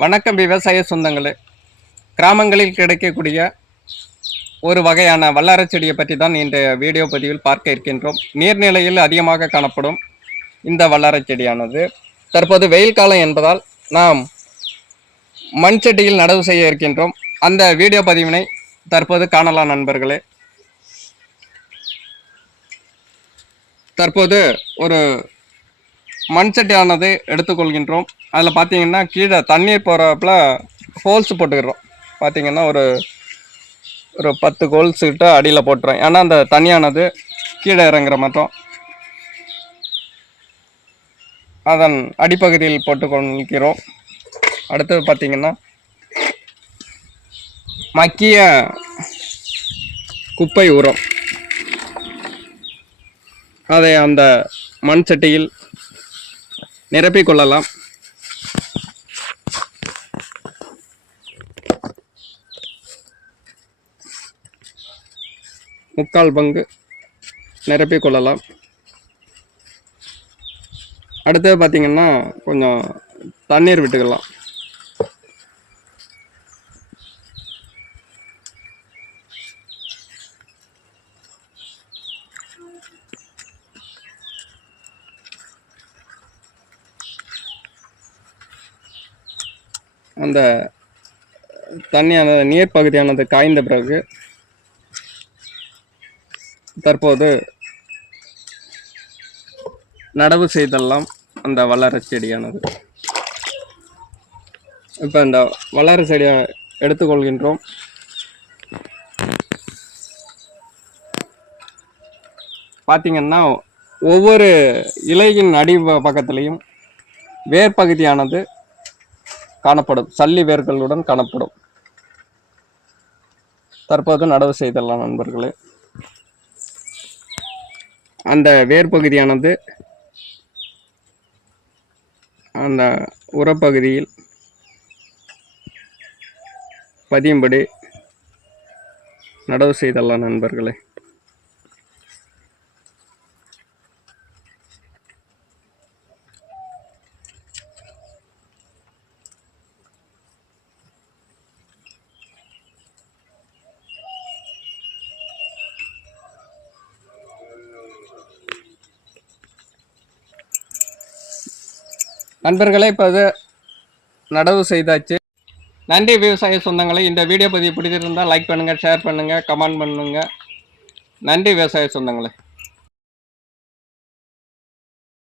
வணக்கம் விவசாய சொந்தங்களே. கிராமங்களில் கிடைக்கக்கூடிய ஒரு வகையான வல்லாரச் செடியை பற்றி தான் இந்த வீடியோ பதிவில் பார்க்க இருக்கின்றோம். நீர்நிலையில் அதிகமாக காணப்படும் இந்த வல்லாரச் செடியானது. தற்போது வெயில் காலம் என்பதால் நாம் மண் செடியில் நடவு செய்ய இருக்கின்றோம். அந்த வீடியோ பதிவினை தற்போது காணலாம் நண்பர்களே. தற்போது ஒரு மண் சட்டியானது எடுத்துக்கொள்கின்றோம். அதில் பார்த்தீங்கன்னா கீழே தண்ணீர் போகிறப்பல ஹோல்ஸ் போட்டுக்கிறோம். பார்த்தீங்கன்னா ஒரு ஒரு பத்து ஹோல்ஸ் கிட்ட அடியில் போட்டுறோம். ஏன்னா அந்த தண்ணியானது கீழே இறங்குற மட்டும். அதன் அடிப்பகுதியில் போட்டுக்கொள்கிறோம். அடுத்தது பார்த்தீங்கன்னா மக்கிய குப்பை உரம். அதை அந்த மண் சட்டியில் நிரப்பிக்கொள்ளலாம். முக்கால் பங்கு நிரப்பிக்கொள்ளலாம். அடுத்தது பார்த்தீங்கன்னா கொஞ்சம் தண்ணீர் விட்டுக்கலாம். அந்த தண்ணியானது நீர் பகுதியானது காய்ந்த பிறகு தற்போது நடவு செய்தெல்லாம் அந்த வளர செடியானது. இப்போ இந்த வளர செடியை எடுத்துக்கொள்கின்றோம். பார்த்தீங்கன்னா ஒவ்வொரு இலையின் அடி பக்கத்துலேயும் வேர் பகுதியானது காணப்படும். சல்லி வேர்களுடன் காணப்படும். தற்போது நடவு செய்தலாம் நண்பர்களே. அந்த வேர் பகுதியானது அந்த உரப்பகுதியில் பதியும்படி நடவு செய்தலாம் நண்பர்களே. நண்பர்களே இப்போ அது நடவு செய்தாச்சு. நன்றி விவசாய சொந்தங்களே. இந்த வீடியோ பதிவு பிடிச்சிருந்தால் லைக் பண்ணுங்கள் ஷேர் பண்ணுங்கள் கமெண்ட் பண்ணுங்கள் நன்றி விவசாய சொந்தங்களே.